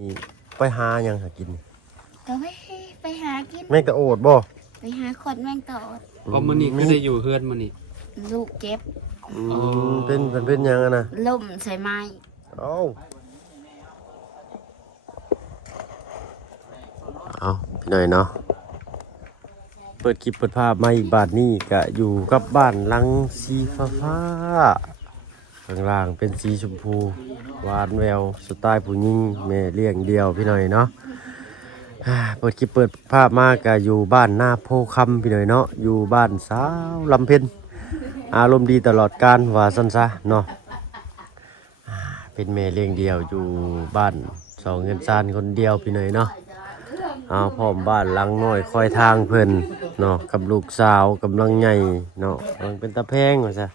นี่ไปหายังหากิน ก็ไปหากิน แม่งตะโอดบ่ ไปหาคนแมงตอด ก็มื้อนี้คือได้อยู่เฮือนมื้อนี้ ลูกเจ็บ เป็นยังอะนะ ล่มใส่ไม้ เอาพี่หน่อยเนาะเปิดคลิปเปิดภาพมาอีกบาทนี่ก็อยู่กับบ้านหลังสีฟ้าข้างล่างเป็นสีชมพูหวานแววสไตล์ผู้หญิงแม่เลี้ยงเดียวพี่หน่อยเนาะเปิดคลิปเปิดภาพมาก็อยู่บ้านหน้าโพคำพี่หน่อยเนาะอยู่บ้านสาวลำเพ็ญอารมณ์ดีตลอดการว่าสั้นซะเนาะเป็นแม่เลี้ยงเดียวอยู่บ้านสองเงินซานคนเดียวพี่หน่อยเนาะพร้อมบ้านหลังน้อยคอยทางเพิ่นเนาะกับลูกสาวกำลังใหญ่เนาะมันเป็นตาแพงว่าซะ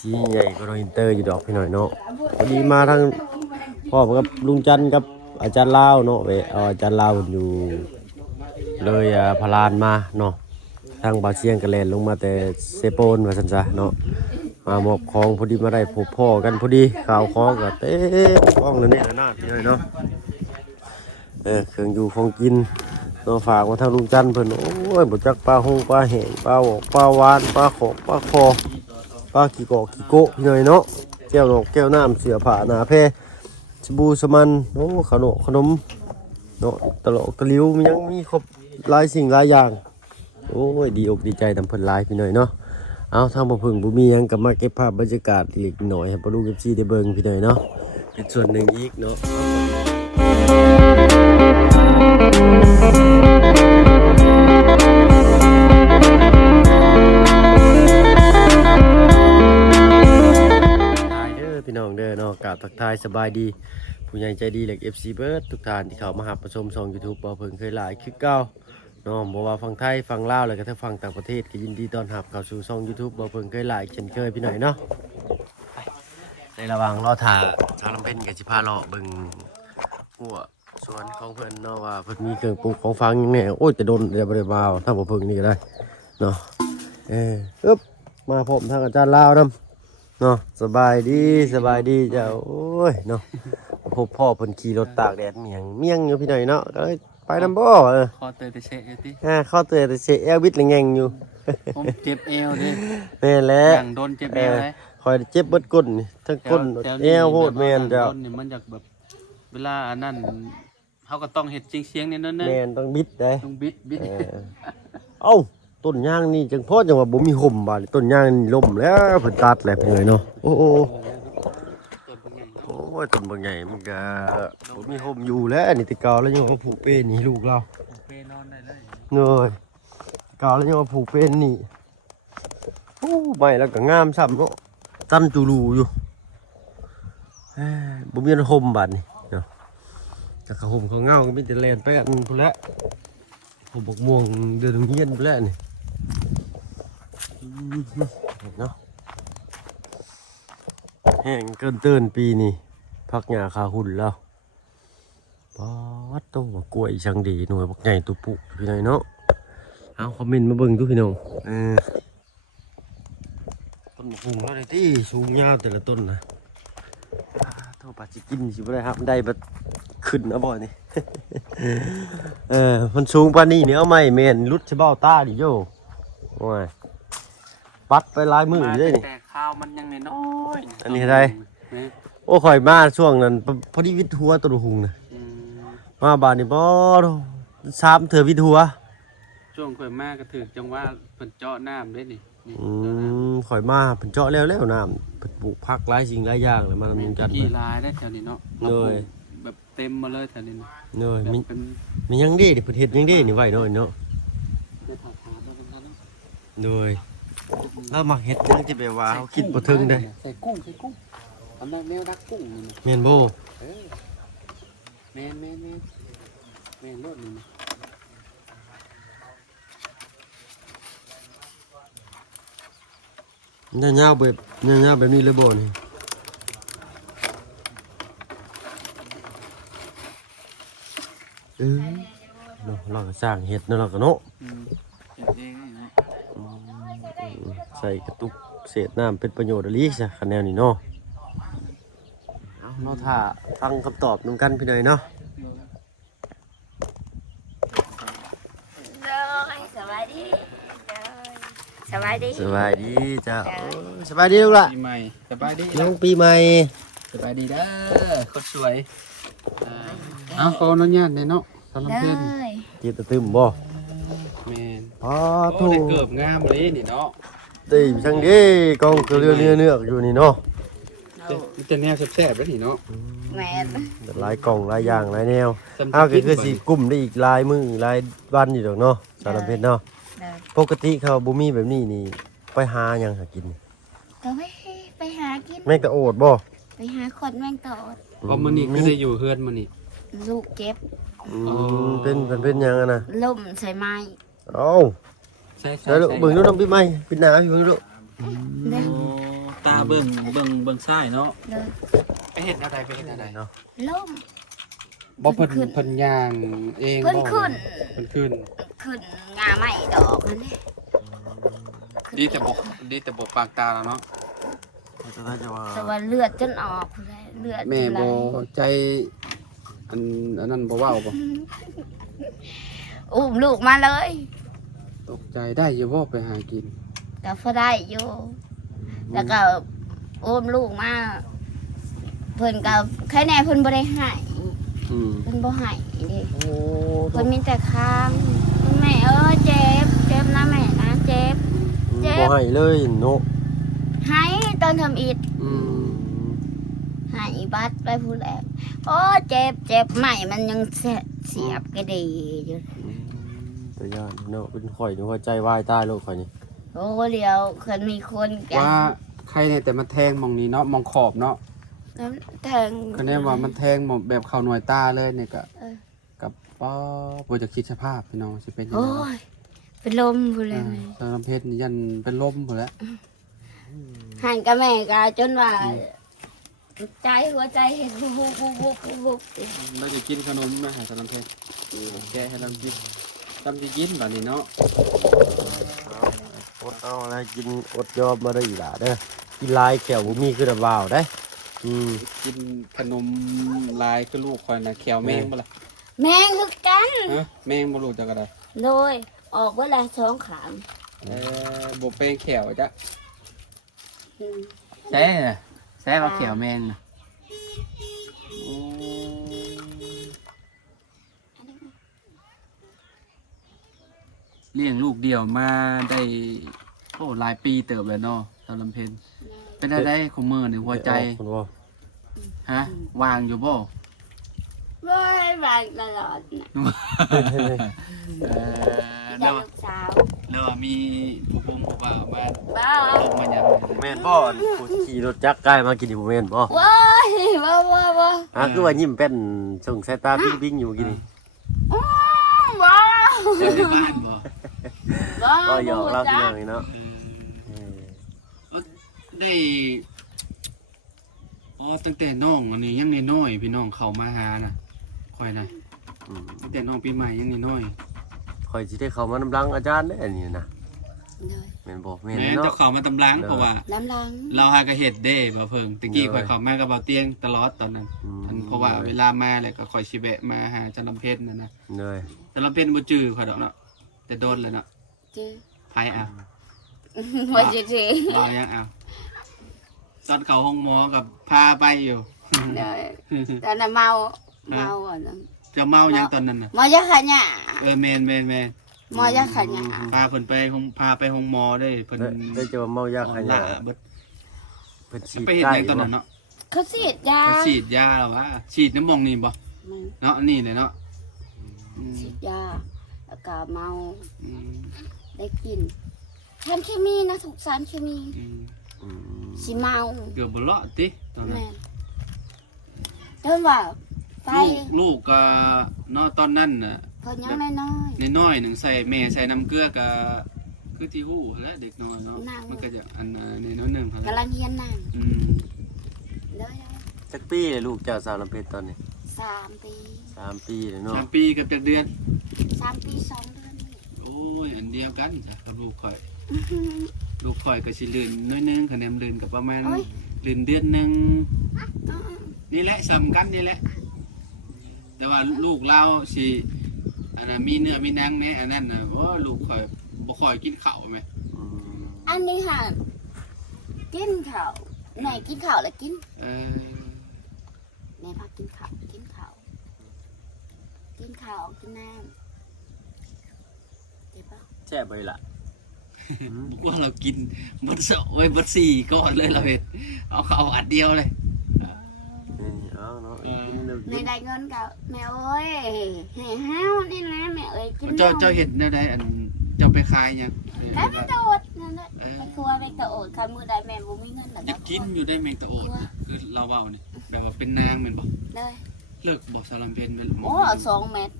ซีใหญ่ก็โดนอินเตอร์อยู่ดอกพี่หน่อยเนาะพอดีมาทางพ่อกับลุงจันกับอาจารย์ลาวเนาะอาจารย์ลาวอยู่เลยพลานมาเนาะทางบาเชียงกระเลนลงมาแต่เซโปนว่าซั่นซะเนาะมาหมอบของพอดีมาได้พบพ่อกันพอดีข่าวของก็เต็มกล้องเลยนี่นะพี่หน่อยเนาะเครื่องอยู่ของกินเนาะฝากมาทางลุงจันเพิ่นโอ้ยบ่จักปลาหงปลาแห้งปลาหอกปลาหวานปลาขอกปลาคอปลากี่กอกกี่โกะพี่หน่อยเนาะแก้วดอกแก้วน้ำเสือผ้าหนาแพรสบู่สมันโอ้ขนมเนาะตลกตะลิ้วมันยังมีครบหลายสิ่งหลายอย่างโอ้ยดีอกดีใจตามเพิ่นหลายพี่หน่อยเนาะเอาทางบ่พึ่งบ่มีหยังก็มาเก็บภาพบรรยากาศเล็กน้อยให้บ่รู้กับซี่ได้เบิ่งพี่หน่อยเนาะเป็นส่วนหนึ่งอีกเนาะพี่น้องเด้อเนาะกราบทักทายสบายดีผู้ใหญ่ใจดีเหล็ก FC เบิร์ดทุกท่านที่เข้ามาหับประชมช่อง YouTube บ่เพิ่งเคยหลายคือเก่าเนาะบ่ว่าฝั่งไทยฝั่งลาวแล้วก็ทั้งฝั่งต่างประเทศก็ยินดีต้อนรับเข้าสู่ช่อง YouTube บ่เพิ่งเคยหลายเช่นเคยพี่หน่อยเนาะในระหว่างรอถ่าชาวลำเพ็ญก็สิพาเลาะเบิ่งหัวสวนของเพิ่นเนาะว่าเพิ่นมีเครื่องปลูกของฟังยังแน่โอ้ยจะโดนเดี๋ยวบ่ได้มาถ้าบ่เพิ่งนี่ก็ได้เนาะอึ๊บมาพบทางอาจารย์ลาวนำเนาะสบายดีเจ้าโอ้ยเนาะพบพ่อเพิ่นขี่รถตากแดดเมียงอยู่พี่หน่อยเนาะก็เลยไปนำบ่คอเตยแต่เชะอยู่ติ เข้าเตยแต่เสียแอลวิทย์ละแงงอยู่ ผมเจ็บเอวเด้ แม่นแหละ อย่างโดนเจ็บเอวเลย คอยเจ็บเบิดก้นนี่ทั้งก้นแอวโพดแม่น เจ้า เจ้า นี่มันอยากแบบเวลาอันนั้นเฮาก็ต้องเฮ็ดเสียงนิดนึงนะ แม่นต้องบิดได้ ต้องบิด เอ้าต้นยางนี่จังพ่อจังว่าบ่มีห่มบาดต้นยางนี่ล่มแล้วเพิ่นตัดแล้วเป็นไงเนาะโอ้ต้นบางใหญ่มันก็บ่มีห่มอยู่แล้วนี่ติกาวแล้วยังมาผูกเป้นี่ลูกเรา เปนอนได้เลย เงยกาวแล้วยังมาผูกเป็นนี่โอ้ใบแล้วก็งามซ้ำเนาะตันจูรูอยู่บ่มีห่มบาดนี่เนาะแต่เขาห่มเขาเงาก็มีแต่แลนไปอันพุ่นแหละห่มบกม่วงเดือนเฮียนพุ่นแหละนี่เนาะแห้งเกินเตือนปีนี่พักหญ้าคาหุ่นแล้วป๊อดโตกล้วยช่างดีหน่วยบักใหญ่ตัวปุพี่น้อยเนาะเอาคอมเมนต์มาเบิ่งทุกพี่น้องต้นหุงแล้วได้ที่สูงยาวแต่ละต้นนะโทษปาจิกินสิบ่ได้ครับได้บัดขึ้นนะบ่นี่ มันสูงปานนี้เนี่ยเอาไม่แม่นรุดใช่เบ้าตาดิโยโอ้ยปัดไปลายมืออยู่เลยนี่ แต่ข้าวมันยังน้อยๆ อันนี้อะไร โอ้ข่อยมาช่วงนั้นพอดีวิทย์หัวต้นหุงนะมาบ้านนี่บ่3เทื่อวิทย์หัว ช่วงข่อยมาก็ถึกจังว่าเพิ่นเจาะน้ำได้นี่ ข่อยมาเพิ่นเจาะแล้วน้ำเพิ่นปลูกผักหลายสิ่งหลายอย่างเลยมาลุงจันทร์ กี่ลายได้แถวนี้เนาะ เลย แบบเต็มมาเลยแถวนี้ เลย แบบเป็น มียังดีดิเพิ่นเฮ็ดยังดีนี่ไว้เนาะเนาะ ได้ถาดๆแล้วกันเนาะ เลยแล้วมักเฮ็ดจังสิแบบว่าเฮาคิดบ่ถึงได้ ใส่กุ้งทำได้แนวดักกุ้งนี่นะ แม่นบ่ แม่นรถนี่นะ ยาวๆแบบนี้เลยบ่นี่เนาะเราก็สร้างเฮ็ดเนาะเราก็เนาะ เฮ็ดเองนี่เนาะ ใส่กระตุกเศษน้ำเป็นประโยชน์อะลีซะคะแนนนี่เนาะ เนาะถ้าฟังคำตอบนำกันพี่หน่อยเนาะ เลยสบายดีเลยสบายดี สบายดีจ้าสบายดีลูกล่ะ ปีใหม่สบายดี น้องปีใหม่ สบายดีเด้อคนสวยเอาขออนุญาตหน่อยเนาะสำหรับ เล เพื่อน ย จิตตึมบ่ แม่น อ๋อ โอ้ ถู ได้ ก เกือบงามเลยนี่เนาะ ตีช่างดีกองคือเรือเนื้อกอยู่นี่เนาะ มีแต่แนวแซ่บๆแล้วนี่เนาะ แม่ หลายกล่องหลายอย่างหลายแนวเอาก็คือสิกลุ่มได้อีกหลายมื้อหลายวันอยู่ดอกเนาะสารเพชรเนาะ เลย ปกติเขาบ่มีแบบนี้นี่ไปหาหยังหากิน ก็ไปหากิน แม่งตะโอดบ่ ไปหาคนแม่งตอด พอมื้อนี้ก็ได้อยู่เฮือนมื้อนี้ ลูกเก็บ เป็นหยังอะนะ ล่มใส่ไม้ เอ้า ใช่ ใส่ลูกเบิ่งดูน้องปีใหม่ปิดหน้าพี่เบิ่งดู เลย ตาเบิ่งซ้ายเนาะ เลย ไปเฮ็ดอะไรไปเฮ็ดอะไร เนาะ ล่ม บ่เพิ่นย่างเอง เพิ่น บ่ ขึ้น เพิ่นขึ้น ขึ้นงาไม้ดอกนั่นแหละ ดีแต่บ่ปากตาแล้วเนาะ แต่ว่าเลือดจนออกเลยเลือด แม่ จนไหล บ่ใจอันนั้นบ่เว้าบ่ อุ้มลูกมาเลย ตกใจได้อยู่บ่ไปหากิน แต่พอได้อยู่แล้วก็อุ้มลูกมาเพิ่นก็แค่แน่เพิ่นบ่ได้ให้ อืม เพิ่นบ่ให้เด้ โอ้ เพิ่นมีแต่ค้างแม่เจ็บนะแม่นะเจ็บ เจ็บ บ่ให้เลยเนาะ ให้ตอนทำอิฐ อืม ให้บัดไปพูดแล้วโอ้เจ็บใหม่มันยังเสียบก็ดีอยู่ ตัวย่านเนาะเป็นข่อยหัวใจวายตายโลกข่อยนี่ โอ้เดี๋ยวเคยมีคนแก ว่าใครเนี่ยแต่มันแทงหมองนี้เนาะหมองขอบเนาะ แล้วแทง ก็แน่ว่ามันแทงหมองแบบเข้าหน่วยตาเลยเนี่ยก็ เออ กับป้อบ่จะคิดสภาพพี่น้องสิเป็นยัง โอ้ ไง ยเป็นลมพูดเลย สารเพชรนี่ยันเป็นลมหมดแล้ว หันกับแม่กาจนว่าใจหัวใจเห็นบุบบุบบุบบุบบุบ เราจะกินขนมไหมหาสารเพชรแกให้เรากินทำจะกินแบบนี้เนาะ อดเอาอะไรกินอดยอมมาได้อีหล่ะเด้อกินลายแก้วบ่มีคือน้ำว่าวได้อืม กินขนมลายคือลูกคอยนะแขวแมงบ่ล่ะ แม่งคือกัน ฮะแมงบ่รู้จักอะไร เลยออกเวลาสองขาง บ่แปลงแขวจ้ะ อืม ใช่น่ะใช่ว่าแขวแมงน่ะเลี้ยงลูกเดียวมาได้โอ้หลายปีเติบแล้วเนาะตอนลำเพ็ญเป็นได้ของมือหรือหัวใจ คนบ่ ฮะวางอยู่บ่ ร้อยบางตลอดนะ แล้ ยายว ลูกสาว แล้วมีผู้ปงผู้บ่าวมา บ้า ลงมาอย่าง แม่นบ่ผู้ขี่รถจักรใกล้มากินนี่บ่แม่นบ่ ว้ายว้า คือว่ายิ้มเป็นส่งสายตาปิ๊งๆอยู่เมื่อกี้นี่ ว้า เจ้าในบ้านบ่ ก็หยอกเล่าพี่น้องนี่เนาะเออ ได้อ๋อตั้งแต่น้องอันนี้ยังน้อยๆพี่น้องเข้ามาหาน่ะค่อยนะ อืม ตั้งแต่น้องปีใหม่ยังน้อย ข่อยสิได้เข้ามานำรังอาจารย์เด้ออันนี้นะ เลย แม่นบ่ ๆ แม่น แม่ เนาะ เจ้าเข้ามาตำลังเพราะว่า น้ำลัง เราหากระเฮ็ดเด้บ่เพิ่งตะกี้ข่อยเข้ามากับเบาเตียงตลอดตอนนั้น อืม อันเพราะว่าเวลามาแล้วก็ข่อยสิแวะมาหาจันลำเพ็ญนั่นนะ เลย จันลำเพ็ญบ่จื้อข่อยดอกเนาะแต่โดนแล้วเนาะ จื้อ ไผอ่ะ หัวจื้อ เรายังเอาตอนเขาห้องหมอกับพาไปอยู่ เลยตอนนั้นเมาอ่ะนะ จะเมายังตอนนั้นน่ะ เมายาขะเนี่ย แมน เมายาขะเนี่ย พาเพิ่นไปห้องพาไปห้องหมอได้เพิ่น ได้จะว่าเมายาขยะ ละเบิด เพิ่นฉีด ไปเฮ็ด ใกล้ หยังตอนนั้นเนาะ เขาฉีดยา เขาฉีดยาเหรอวะฉีดน้ำมองนี่บ่เนาะนี่เลยเนาะอืม ฉีดยาแล้วก็เมา อืม ได้กินสารเคมีนะถูกสารเคมี อืม อืม สิเมา เกือบบ่รอดติตอนนั้น แม่เดินว่าไป ลูกก็เนาะตอนนั้นน่ะ เพิ่นยังน้อย น้อยๆหนึงใส่แม่ใส่น้ำเกลือก็คือที่ฮู้แหล้วเด็กน้อยเนาะมันก็จะอันนี้น้อยหนึงเท่า ๆ นั้น กำลังเฮียนนั่ง อืม เลย จักปีเลยลูกเจ้าสาวลำเพชรตอนนี้ 3 ปี 3 ปีเลยเนาะ 3 ปีกับจักเดือน 3 ปี 2 เดือน โอ้ยอันเดียวกันจ้ะกับลูกข่อย ลูกข่อยก็สิลื่นน้อยหนึงคะแนนลื่นกับประมาณ โอ้ย ลื่นเดือนหนึง นี่แหละสำคัญนี่แหละแต่ว่าลูกเราสิอันนั้นมีเนื้อมีหนังเนี่ยอันนั้นน่ะโอ้ลูกข่อยบ่ค่อยกินข้าวแม่ อันนี้ค่ะกินข้าวไหนกินข้าวแล้วกิน เออ แม่พักกินข้าวกินข้าวกินข้าวกินน้ำเจ็บปะ แช่บไปล่ะ บอกว่าเรากินเบัดสี่ก่อนเลยเราเห็นเอาข้าวอัดเดียวเลย นี่เอาเนาะกินแล้ว ในได้เงินกับแม่เอ้ยแห่ห้าวนี่นะแม่เอ้ยกิน เจ้าเห็นได้อันเจ้าไปขายยัง ได้ไม่โดดนั่นแหละไปครัวไปกระโอดคันมือใดแม่บ่มีเงินหรอก อยากกินอยู่ได้แมงตะโอดคือเราเบาเนี่ยแบบว่าเป็นนางแมันบอก เลย เลิกบอกสารเพนเป็น โอ้2 เม็ด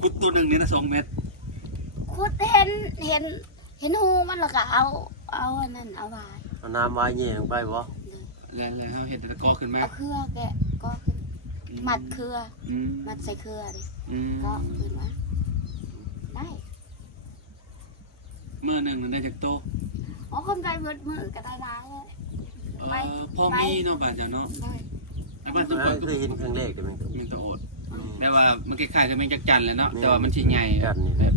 คุดตัวหนึ่งเนี่ยนะ2 เม็ด คุดเห็นหูมันแล้วก็เอาอันนั้นเอาไว้ เอาน้ำไว้แย่ลงไปบ่ แล้วเขาเห็นตะกอขึ้นมา เอาเครือแกะก็ขึ้นมัดเครือ อืม มัดใส่เครือดิ อืม ก็ขึ้นมาได้ เมื่อหนึ่งนั้นได้จากโต๊ะ อ๋อคนใจมือก็ได้ล้างเลย พ่อมีเนาะบาดจ้ะเนาะ ได้ ไอ้บ้านต้องเปิด เคยเห็นครั้งแรกแต่มัน แมงตะโอดแม้ว่ามันคล้ายๆกับแมงจักจันเลยเนาะแต่ว่ามันชิ้นใหญ่ กันนี่ แบบ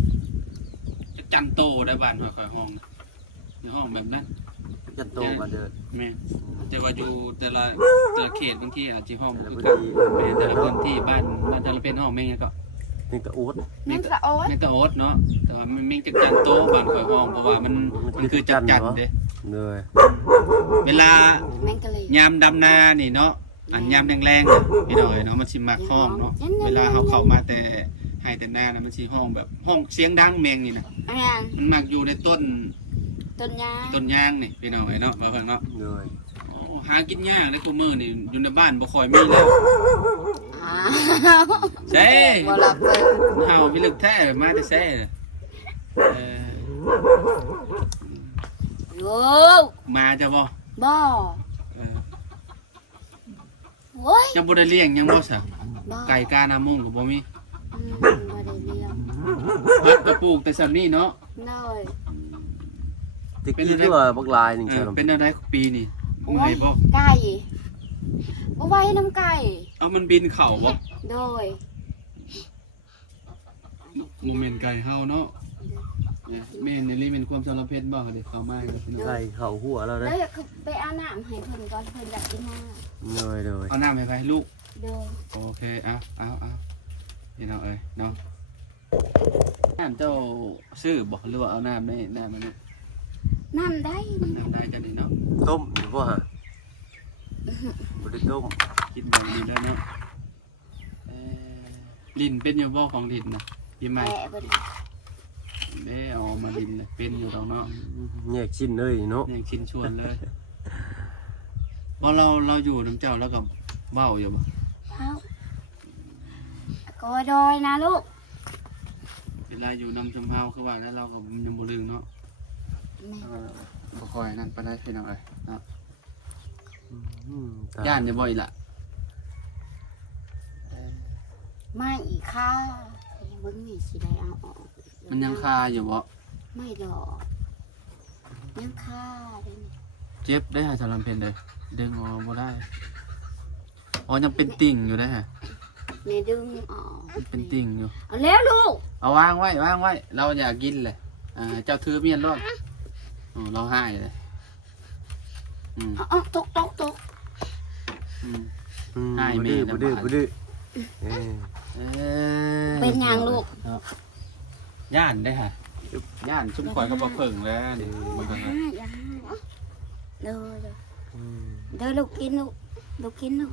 จักจันโตได้บ้านค่อยๆห้องในห้องแบบนั้น จะโตมาเด้อ แม่แต่ว่าอยู่แต่ละเขตบางที่อาจจะห้อง แต่ละ คือ พื้น กัน ที่ แม่แต่ละพื้นที่บ้านแต่ละเป็นห้องแม่งก็ นี่ตะอูด นั่นสะโอ๊ต แม่งตะโอ๊ตเนาะแต่ว่ามันแม่งจักจันโตบ้านค่อยห้องเพราะว่ามันคือจักจันเด้ เลย เวลา แมงกะลี ยามดำนานี่เนาะอันยามแรงๆน่ะพี่น้อยเนาะมันสิมักห้องเนาะเวลาเขาเข้ามาแต่ให้แต่หน้านะมันสิห้องแบบห้องเสียงดังแมงนี่นะ อ่า มันมักอยู่ในต้น ต้นยา ต้นยางนี่พี่น้อยเนาะว่าเพิ่นเนาะ เลย โอ้หากินยากเลยตัวมือนี่อยู่ในบ้านบ่ค่อยมีแล้ว อ้า เซ่ บ่รับเลย เฮาพิลึกแท้มาแต่แซ่เออ โย่ มาจะบ่ บ่ เออ โว้ย จะบ่ได้เลี้ยงหยังบ่ซะ บ่ ไก่กาน้ำมุงก็บ่มี บ่ได้เลี้ยง เฮ็ดก็ปลูกแต่ซำนี้เนาะ เลย ตะกี้ตัวบักลายหนึง เอ ใช่ อ ลำ เป็นอะไรปีนี่ โอ้ เมื่อย ยบ่ ไก่บ่ไหวน้ำไก่ เอามันบินเข้าบ่ โดย โมเมนต์ไก่เฮาเนาะเนี่ยแม่นนี่เป็นความสารเพชรบ่เด้เข้ามาก็พี่น้อง ไล่เข้าหัวแล้ว แล้ เด้ วคือไปเอาน้ำให้เพิ่นก่อนเพิ่นอยากกินน้ำ เลยเลย เอาน้ำให้ไปลูก โดย โอเคเอาพี่น้องเอ้ยเนาะน้ำเจ้าซื้อบ่หรือว่าเอาน้ำในน้ำมันนี่ น้ำได้นี่ น้ำได้จังนี่เนาะ ต้มอยู่บ่ฮะบ่ได้ต้ม กินแบบนี้ได้เนาะลิ้นเป็นอยู่บ่ของลิ้นนะพี่ใหม่ แปะเพิ่น แม่เอามาลิ้นเลยเป็นอยู่ดอกเนาะ แยกชิ้นเลยเนาะ นี่ชิ้นชวนเลยพอเราอยู่น้ำเจ้าแล้วก็เว้าอยู่บ่ เอาก็โดยนะลูก เวลาอยู่น้ำจำเฮาคือว่าแล้วเราก็ยังบ่ลืมเนาะ แม่ บ่ค่อยนั่นปานใดพี่น้องเอ้ยเนาะ ตาย ย่านได้บ่อีกล่ะ ไม่อีกค่ะเบิ่งนี่สิได้เอาออก มันยังคาอยู่บ่ ไม่ดอกยังค่าเลยนี่ เจ็บได้หาสารเพนเลยดึงออกบ่ได้อ๋อยังเป็นติ่งอยู่ได้ฮะ ในดึงออก เป็นติ่งอยู่ เอาแล้วลูก เอาวางไว้เราอยากกินเลยเจ้าถือเมียนรอดเราให้เลยอืม เอาตก อืม อืม ให้แม่ บ่ดื้อ นะ บ่ดื้อเออ เป็นหยังลูก ย่านได้ฮะย่านชุ่มข่อยก็บ่เพิ่งแล้วนี่มันก็ อย่าเด้อ อืม เด้อลูกกินลูกกินลูก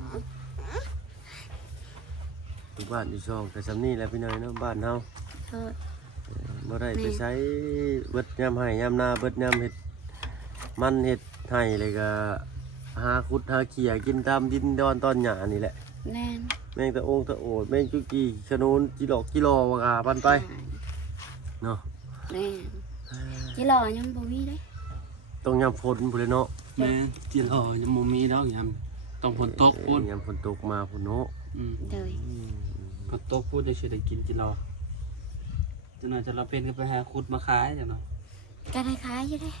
อยู่บ้านอยู่ช่องแต่สำนี่แหละพี่น้อยเนาะบ้านเฮา เถิด บ่ได้ไปใช้เบิดยามให้ยามนาเบิดยามเฮ็ดมันเฮ็ดให้เลยก็หาขุดหาเขี่ยกินตามดินดอนตอนหญ้านี่แหละ แน่น แมงตะองตะโอดแมงจุกี้ขนุนจิหลอกจิรอวากาปันไปเนาะ แน่นจิรอยังบ่มีเด้ ต้องยามฝนพุ่นเลยเนาะ แม่จีรอยังบ่มีดอกยามต้องฝนตกพุ่น ยามฝนตกมาพุ่นเนาะ เด้อ ฝนตกพุ่นจะสิได้กินจีรอจังหน่อยจะเราเป็นก็ไปหาขุดมาขายจังหน่อย ก็ได้ขายอยู่เด้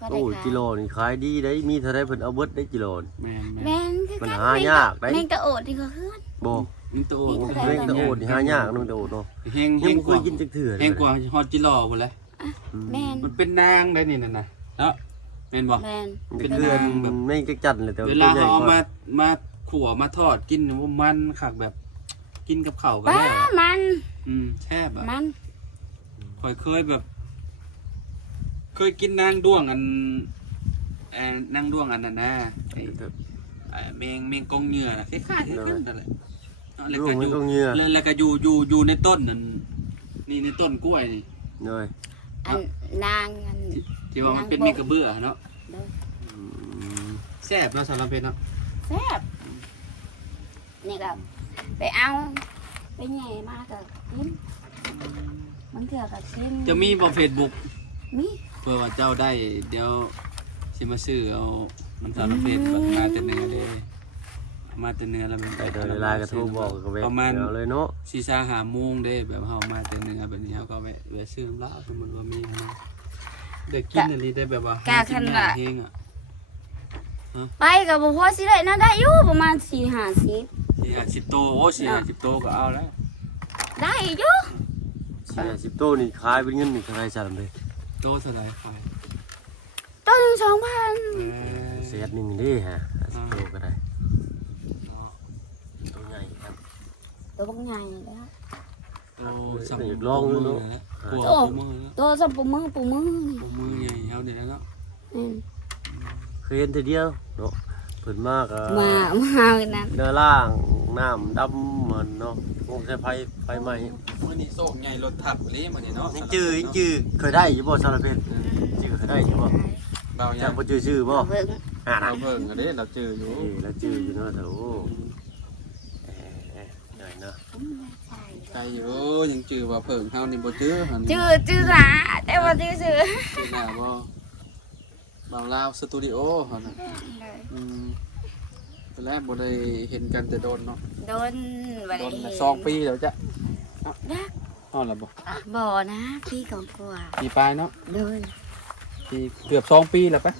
ก็ได้ โอ้ ขาย กิโลนี่ขายดีได้มีเท่าไรเพิ่นเอาเบิดได้กิโลน แม่น แม่นคือ มัน กัน หายากได้ แม่งตะโอดที่เขาเฮือน บ่ มีตัว เร่งตะโอดนี่หายากน้องตะโอดเนาะ แฮง ยัง ก เค ว่าย กินจักเถื่อ แฮงกว่าฮอดจิรอพุ่นแหละ แม่น มันเป็นนางได้นี่นั่นน่ะเนาะแม่นบ่ แม่น จักเถื่อไม่จักจันเลยแต่ เวลาเขาเอามาขั่วมาทอดกินว่ามันคักแบบกินกับข้าวก็ ป้า ได้อะ มัน แซ่บอ่ะ มัน ข่อยเคยแบบ เคยกินนางด้วงอันนางด้วงอันนั้นนะไอ้แมงกงเหงื่อน่ะคล้ายๆกันนั่นแหละแล้ว ลู ก็ ก อ มัน ยู่ ก็เหงื่อ แล้วก็อยู่ในต้นนั่นนี่ในต้นกล้วยนี่ เลย อันนางอัน ที่ว่ามันเป็นมีกระเบื้อเนาะ เด้อ แซ่บเนาะสารพัดเนาะ แซ่บนี่ก็ไปเอาไปแหย่มาก็กินมันเถื่อก็กิน จะมีบ่เฟซบุ๊ก มี เพื่อว่าเจ้าได้เดี๋ยวสิมาซื้อเอาน้ำตาลน้ำเฟซแบบมาแต่เนื้อเลยมาแต่เนื้อแล้วมัน ไปโดยไลน์ก็โทรบอกก็แวะ ประมาณ เอาเลยเนาะ 4-5 โมงเด้แบบเฮามาแต่เนื้อแบบนี้เฮาก็แวะซื้อน้ำลาบสมมุติว่ามีนะเด็กกินอันนี้ได้แบบว่าหากินง่ายเฮงอ่ะ ไปกับบ่พอสิได้น่าได้อยู่ประมาณ4-50 4-50 โตโอ้4-50 โตก็เอาแล้ว ได้อยู่ 40โตนี่ขายเป็นเงินนี่เท่าไรจ้ะเลย โตเท่าไหร่ขาย ต้น2,000 เศษหนึงเด้ฮะ50โตก็ได้ตัวใหญ่ครับ ตัวบักใหญ่แล้ว โตสับ อยากลองดูเนาะ กลัว โอ้ ปูมือแล้ว ตัวสับปูมือนี่ ปูมือใหญ่เฮานี่แหละเนาะ อืม เคยเห็นแต่เดียวเนาะเพิ่นมากอ่ะ มานั่น เนื้อล่างน้ำดำเหมือนเนาะคงใช้ไฟใหม่ มื้อนี้โซกใหญ่รถทับเลยมื้อนี้เนาะ ยังจื้อเคยได้อยู่บ่สารเพชรจื้อเคยได้อยู่บ่ เบา จั ยั ก ง บ่ชื่อบ่ เบิ่ง เราเบิ่งกันเด้เราเจออยู่ แล้วจื้ออยู่เนาะเถอะโอ้หน่อยเนาะ ใจอยู่ยังจือว่าเพิ่งเฮานี่บ่จือหั่น จื้อหนาแต่ว่าจื้อ จือหน้าบ่บางลาวสตูดิโอหั่นน่ะตอนแรกบ่ได้เห็นกันแต่โดนเนาะ โดนบ่ โด ได้ น เห็น 2 ปีแล้วจ้ะ นะ ฮอดแล้วบ่ บ่นะพี่ของกว่า ปีปลายเนาะ โดน ปีเกือบ2 ปีแล้วปะ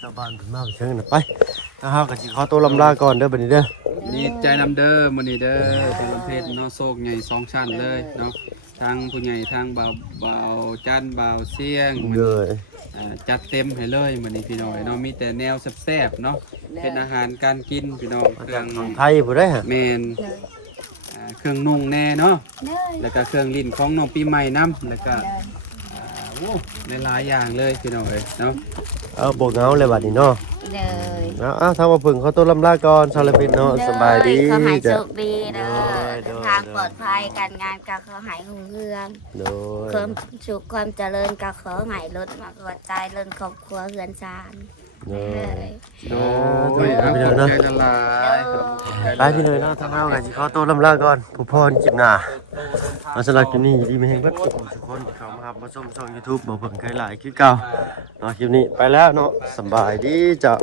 ชาวบ้านเพิ่นมาเชิงน่ะไปถ้าเฮาก็สิขอตัวลำลาก่อนเด้อบัดนี้เด้อ ดีใจนำเด้อมื้อนี้เด้อเป็นประเภทเนาะโซกใหญ่2ชั้นเลยเนาะทางผู้ใหญ่ทางบ่าวจันบ่าวเสียง เด้อ จัดเต็มให้เลยมื้อนี้พี่น้องเนาะมีแต่แนวแซ่บๆเนาะเป็นอาหารการกินพี่น้อง มา เครื่ จา อก ง ฝั่งไทยผู้ใดฮะ แม่น เลย เครื่องนุ่งแน่เนาะ เลย แล้วก็เครื่องลิ้นของน้องปีใหม่นํแล้วก็ เลย โอ้หลายๆอย่างเลยพี่น้องเอ้ยเนาะ เอาบ่เหงาเลยบัดนี้เนาะ เลย เอาทางมาเพิ่งขอตัวลำลาก่อนสารเพชรเนาะสบายดี ขอให้โช จ้ะ คดีเด้อ โดย ทางปลอดภัยการงานก็ขอให้รุ่งเรือง โดย ความสุขความเจริญก็ขอให้ลดมากกว่าใจเรื่องครอบครัวเรือนชาน โด เลย ย โอ้ยเอาใจละลายครับ ไปพี่เลยเนาะทางเฮากันสิขอตัวลำลาก่อนผู้พรคลิปหน้าเอาสำหรับคลิปนี้ดีมีแฮงเบิดทุกคนที่เข้ามาครับมาชมช่อง YouTube บ่เพิ่งเคยหลายคือเก่าเนาะคลิปนี้ไปแล้วเนาะสบายดีจ้ะ